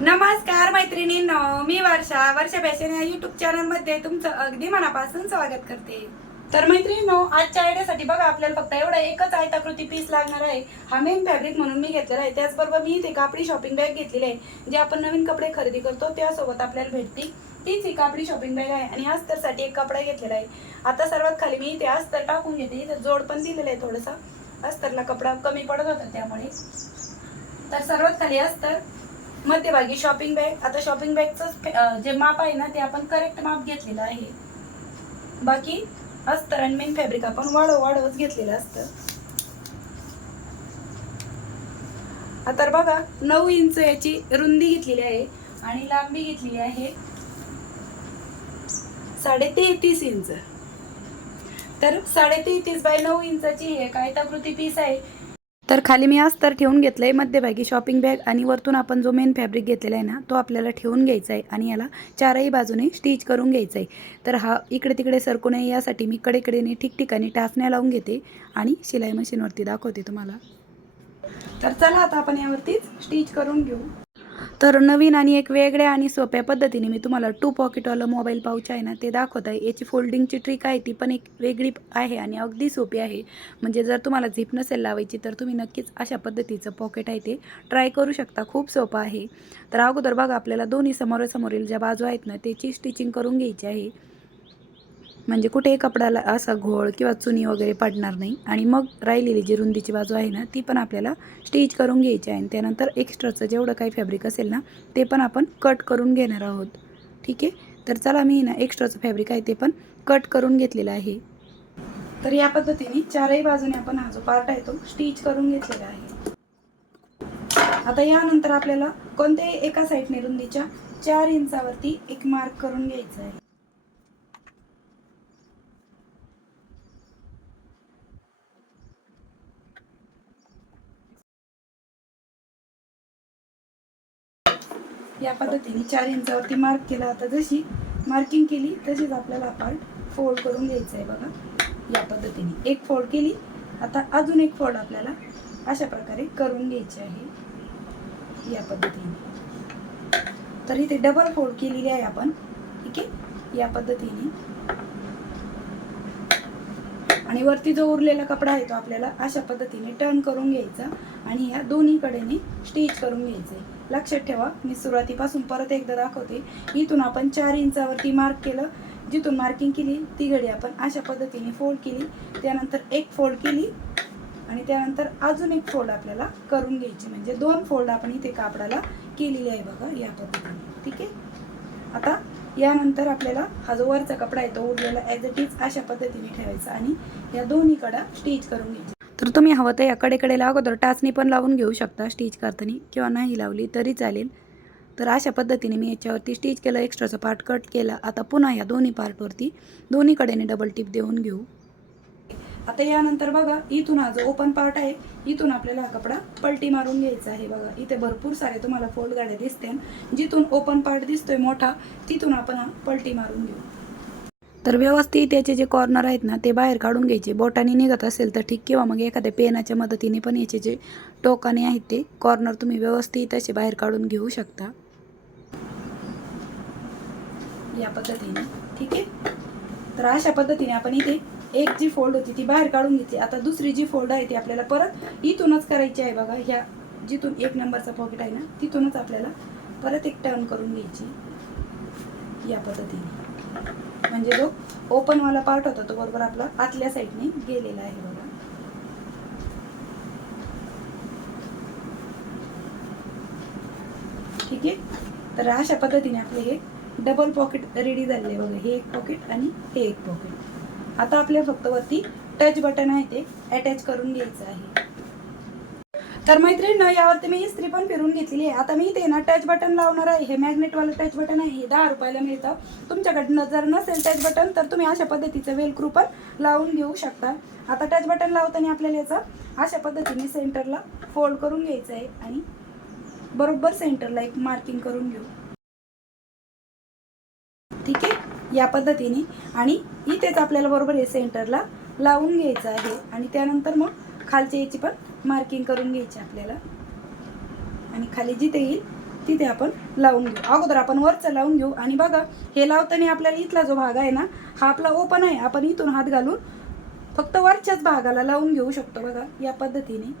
नमस्कार मैत्रिणींनो मी वर्षा वर्षा फॅशन या युट्यूब चॅनलमध्ये तुमचं अगदी मनापासून स्वागत करते. तर मैत्रिणींनो आजच्या आयडियासाठी बघा आपल्याला फक्त एवढा एकच आयताकृती पीस लागणार आहे. हा मेन फॅब्रिक म्हणून मी घेतलेला आहे. त्याचबरोबर मी इथे कापडी शॉपिंग बॅग घेतलेली आहे जे आपण नवीन कपडे खरेदी करतो त्यासोबत आपल्याला भेटते. तीच ही कापडी शॉपिंग बॅग आहे आणि अस्तरसाठी एक कपडा घेतलेला आहे. आता सर्वात खाली मी इथे अस्तर टाकून घेते. इथे जोड पण दिलेलं आहे थोडंसं. अस्तरला कपडा कमी पडत होता त्यामुळे. तर सर्वात खाली अस्तर. मध्यभागी शॉपिंग बॅग आता शॉपिंग बॅगचं जे माप आहे ना ते आपण करेक्ट माप घेतलेलं आहे. बाकी अस्तर आणि मेन फॅब्रिक आपण वाढव वाढवच घेतलेलं असतं. आता बघा नऊ इंच याची रुंदी घेतलेली आहे आणि लांबी घेतलेली आहे साडे तेहतीस इंच. तर साडे तेहतीस बाय नऊ इंचाची ही कायताकृती पीस आहे. तर खाली मी अस्तर ठेवून घेतलं आहे मध्यभागी शॉपिंग बॅग आणि वरतून आपण जो मेन फॅब्रिक घेतलेला आहे ना तो आपल्याला ठेवून घ्यायचा आहे आणि याला चारही बाजूने स्टिच करून घ्यायचा आहे तर हा इकडे तिकडे सरकू नये यासाठी मी कडेकडेने ठिकठिकाणी टाचण्या लावून घेते आणि शिलाई मशीनवरती दाखवते तुम्हाला. तर चला आता आपण यावरतीच स्टिच करून घेऊ. तर नवीन आणि एक वेगळ्या आणि सोप्या पद्धतीने मी तुम्हाला टू पॉकेटवालं मोबाईल पाऊच आहे ना ते दाखवत आहे. याची फोल्डिंगची ट्रिक आहे ती पण एक वेगळी आहे आणि अगदी सोपी आहे. म्हणजे जर तुम्हाला झिप नसेल लावायची तर तुम्ही नक्कीच अशा पद्धतीचं पॉकेट आहे ते ट्राय करू शकता. खूप सोपं आहे. तर अगोदर बघा आपल्याला दोन्ही समोरासमोरील ज्या बाजू आहेत ना त्याची स्टिचिंग करून घ्यायची आहे. म्हणजे कुठेही कपड्याला असा घोळ किंवा चुनी वगैरे पडणार नाही. आणि मग राहिलेली जी रुंदीची बाजू आहे ना ती पण आपल्याला स्टिच करून घ्यायची आहे. आणि त्यानंतर एक्स्ट्राचं जेवढं काही फॅब्रिक असेल ना ते पण आपण कट करून घेणार आहोत. ठीक आहे? तर चला मी ना एक्स्ट्राचं फॅब्रिक आहे ते पण कट करून घेतलेलं आहे. तर या पद्धतीने चारही बाजूने आपण हा जो पार्ट आहे तो स्टिच करून घेतलेला आहे. आता यानंतर आपल्याला कोणत्याही एका साईडने रुंदीच्या चार इंचावरती एक मार्क करून घ्यायचा आहे. या पद्धतीने चार इंचावरती मार्क केला आता जशी मार्किंग केली तशीच आपल्याला हा पार्ट फोल्ड करून घ्यायचा आहे बघा. या पद्धतीने एक फोल्ड केली आता अजून एक फोल्ड आपल्याला अशा प्रकारे करून घ्यायची आहे. या पद्धतीने. तर इथे डबल फोल्ड केलेली आहे आपण. ठीक आहे? या पद्धतीने आणि वरती जो उरलेला कपडा आहे तो आपल्याला अशा पद्धतीने टर्न करून घ्यायचा आणि ह्या दोन्ही कडेने स्टिच करून घ्यायचे. लक्षात ठेवा मी सुरुवातीपासून परत एकदा दाखवते. इथून आपण चार इंचावरती मार्क केलं. जिथून मार्किंग केली ती घडी आपण अशा पद्धतीने फोल्ड केली. त्यानंतर एक फोल्ड केली आणि त्यानंतर अजून एक फोल्ड आपल्याला करून घ्यायची. म्हणजे दोन फोल्ड आपण इथे कापडाला केलेली आहे बघा या पद्धतीने. ठीक आहे? आता यानंतर आपल्याला हा जो वरचा कपडा आहे तो उरलेला ॲज इट इज अशा पद्धतीने ठेवायचा आणि या दोन्ही कडा स्टिच करून घ्यायची. तर तुम्ही हवं तर या कडेकडेला अगोदर टाचणी पण लावून घेऊ शकता स्टिच करताना किंवा नाही लावली तरी चालेल. तर अशा पद्धतीने मी याच्यावरती स्टिच केलं एक्स्ट्राचा पार्ट कट केला. आता पुन्हा या दोन्ही पार्टवरती दोन्ही कडेने डबल टिप देऊन घेऊ. आता यानंतर बघा इथून हा जो ओपन पार्ट आहे इथून आपल्याला हा कपडा पलटी मारून घ्यायचा आहे बघा. इथे भरपूर सारे तुम्हाला फोल्ड गाड्या दिसते. जिथून ओपन पार्ट दिसतोय मोठा तिथून आपण हा पलटी मारून घेऊ. तर व्यवस्थित याचे जे कॉर्नर आहेत ना ते बाहेर काढून घ्यायचे. बोटाने निघत असेल तर ठीक किंवा मग एखाद्या पेनाच्या मदतीने पण याचे जे टोकाने आहेत ते कॉर्नर तुम्ही व्यवस्थित असे बाहेर काढून घेऊ शकता. या पद्धतीने. ठीक आहे? तर अशा पद्धतीने आपण इथे एक जी फोल्ड होती ती बाहेर काढून घेतली. आता दुसरी जी फोल्ड आहे ती आपल्याला परत इथूनच करायची आहे बघा. ह्या जिथून एक नंबरचा पॉकेट आहे ना तिथूनच आपल्याला परत एक टर्न करून घ्यायची. या पद्धतीने. म्हणजे जो ओपनवाला पार्ट होता तो बरोबर आपला आतल्या साईडने गेलेला आहे बघा. ठीक आहे? तर अशा पद्धतीने आपले हे डबल पॉकेट रेडी झालेले आहे बघा. हे एक पॉकेट आणि हे एक पॉकेट आता आपल्या फक्त वरती टच बटन आहे ते अटॅच करून घ्यायचं आहे. तर मैत्रिणी यावरती मी इस्त्री पण फिरून घेतलेली आहे. आता मी इथे ना टच बटन लावणार आहे. हे मॅग्नेटवालं टच बटन आहे. हे दहा रुपयाला मिळतं. तुमच्याकडनं जर नसेल टच बटन तर तुम्ही अशा पद्धतीचं वेलक्रू पण लावून घेऊ शकता. आता टच बटन लावताना आपल्याला याचा अशा पद्धतीने सेंटरला फोल्ड करून घ्यायचं आहे आणि बरोबर सेंटरला एक मार्किंग करून घेऊ. ठीक आहे? या पद्धतीने. आणि इथेच आपल्याला बरोबर हे सेंटरला लावून घ्यायचं आहे. आणि त्यानंतर मग खालच्या याची पण मार्किंग करून घ्यायची आपल्याला. आणि खाली जिथे येईल तिथे आपण लावून घेऊ. अगोदर आपण वरचं लावून घेऊ. आणि बघा हे लावताना आपल्याला इथला जो भाग आहे ना हा आपला ओपन आहे. आपण इथून हात घालून फक्त वरच्याच भागाला लावून घेऊ शकतो बघा या पद्धतीने.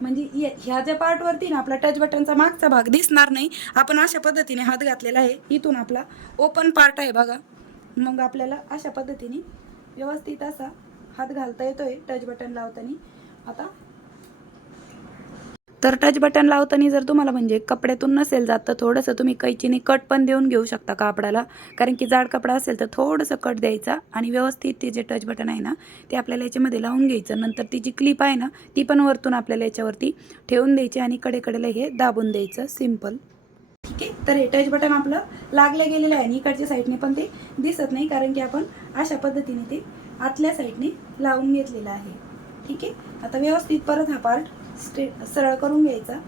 म्हणजे ह्या ज्या पार्टवरती ना आपला टच बटनचा मागचा भाग दिसणार नाही आपण अशा पद्धतीने हात घातलेला आहे. इथून आपला ओपन पार्ट आहे बघा. मग आपल्याला अशा पद्धतीने व्यवस्थित असा हात घालता येतोय टच बटन लावताना. आता तर टच बटन लावताना जर तुम्हाला म्हणजे कपड्यातून नसेल जात तर थोडंसं तुम्ही कैचीने कट पण देऊन घेऊ शकता कापडाला कारण की जाड कपडा असेल तर थोडंसं कट द्यायचा आणि व्यवस्थित ते जे टच बटन आहे ना ते आपल्याला याच्यामध्ये लावून घ्यायचं. नंतर ती जी क्लिप आहे ना ती पण वरतून आपल्याला याच्यावरती ठेवून द्यायची आणि कडेकडेला हे दाबून द्यायचं. सिंपल ठीक आहे तर हे टच बटन आपलं लागलं गेलेलं आहे आणि इकडच्या साईडने पण ते दिसत नाही कारण की आपण अशा पद्धतीने ते आतल्या साईडने लावून घेतलेलं आहे. ठीक आहे? आता व्यवस्थित परत हा पार्ट स्ट्रेट सरळ करून घ्यायचा.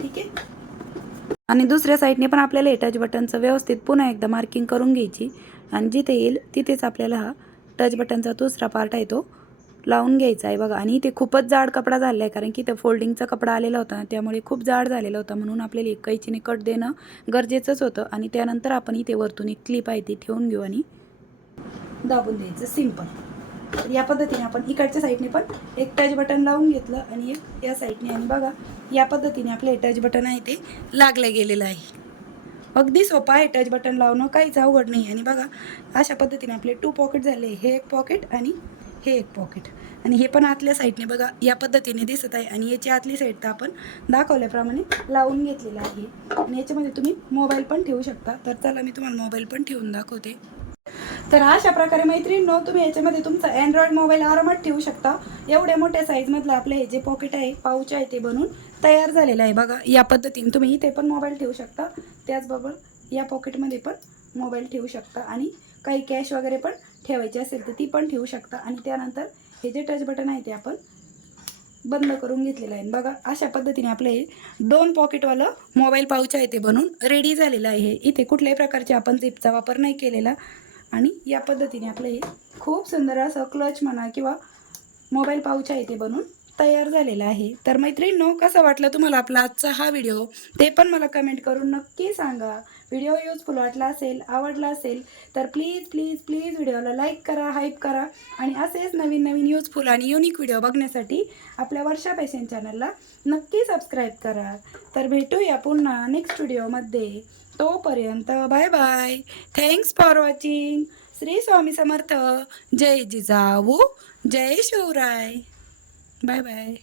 ठीक आहे? आणि दुसऱ्या साईडने पण आपल्याला हे टच बटनचं व्यवस्थित पुन्हा एकदा मार्किंग करून घ्यायची. आणि जिथे येईल तिथेच आपल्याला हा टच बटनचा दुसरा पार्ट आहे तो लावून घ्यायचा आहे बघा. आणि ते खूपच जाड कपडा झाला आहे कारण की ते फोल्डिंगचा कपडा आलेला होता त्यामुळे खूप जाड झालेला होता. म्हणून आपल्याला एक कैचीने कट देणं गरजेचंच होतं. आणि त्यानंतर आपण इथे वरतून एक क्लिप आहे ती ठेवून घेऊ आणि दाबून द्यायचं. सिंपल तर या पद्धतीने आपण इकडच्या साईडने पण एक टच बटन लावून घेतलं आणि एक या साईडने आणि बघा या पद्धतीने आपलं हे टच बटन आहे ते लागलं गेलेलं आहे. अगदी सोपा आहे टच बटन लावणं. काहीच अवघड नाही. आणि बघा अशा पद्धतीने आपले टू पॉकेट झाले. हे एक पॉकेट आणि हे एक पॉकेट आणि हे पण आतल्या साईडने बघा या पद्धतीने दिसत आहे. आणि याची आतली साईड तर आपण दाखवल्याप्रमाणे लावून घेतलेलं आहे. आणि याच्यामध्ये तुम्ही मोबाईल पण ठेवू शकता. तर चला मी तुम्हाला मोबाईल पण ठेवून दाखवते. तर अशा प्रकारे मैत्रिणींनो तुम्ही याच्यामध्ये तुमचा अँड्रॉइड मोबाईल आरामात ठेवू शकता. एवढ्या मोठ्या साईजमधलं आपलं हे जे पॉकेट आहे पाऊच आहे ते बनून तयार झालेलं आहे. बघा या पद्धतीने तुम्ही इथे पण मोबाईल ठेवू शकता. त्याचबरोबर या पॉकेटमध्ये पण मोबाईल ठेवू शकता. आणि काही कॅश वगैरे पण ठेवायची असेल तर ती पण ठेवू शकता. आणि त्यानंतर हे जे टच बटन आहे ते आपण बंद करून घेतलेलं आहे. बघा अशा पद्धतीने आपलं हे दोन पॉकेटवालं मोबाईल पाऊच आहे ते बनून रेडी झालेलं आहे. इथे कुठल्याही प्रकारचे आपण झिपचा वापर नाही केलेला. आणि या पद्धतीने आपलं हे खूप सुंदर असं क्लच म्हणा किंवा मोबाईल पाऊच आहे ते बनून तयार झालेला आहे. तर मैत्रिणींनो कसं वाटलं तुम्हाला आपला आजचा हा व्हिडिओ ते पण मला कमेंट करून नक्की सांगा. व्हिडिओ युजफुल वाटला असेल आवडला असेल तर प्लीज प्लीज प्लीज व्हिडिओला लाईक करा हाईप करा. आणि असेच नवीन नवीन युजफुल आणि युनिक व्हिडिओ बघण्यासाठी आपल्या वर्षा पॅशन चॅनलला नक्की सबस्क्राईब करा. तर भेटूया पुन्हा नेक्स्ट व्हिडिओमध्ये तोपर्यंत bye bye thanks for watching Shri Swami Samarth. जय जिजाऊ. जय शिवराय. Bye bye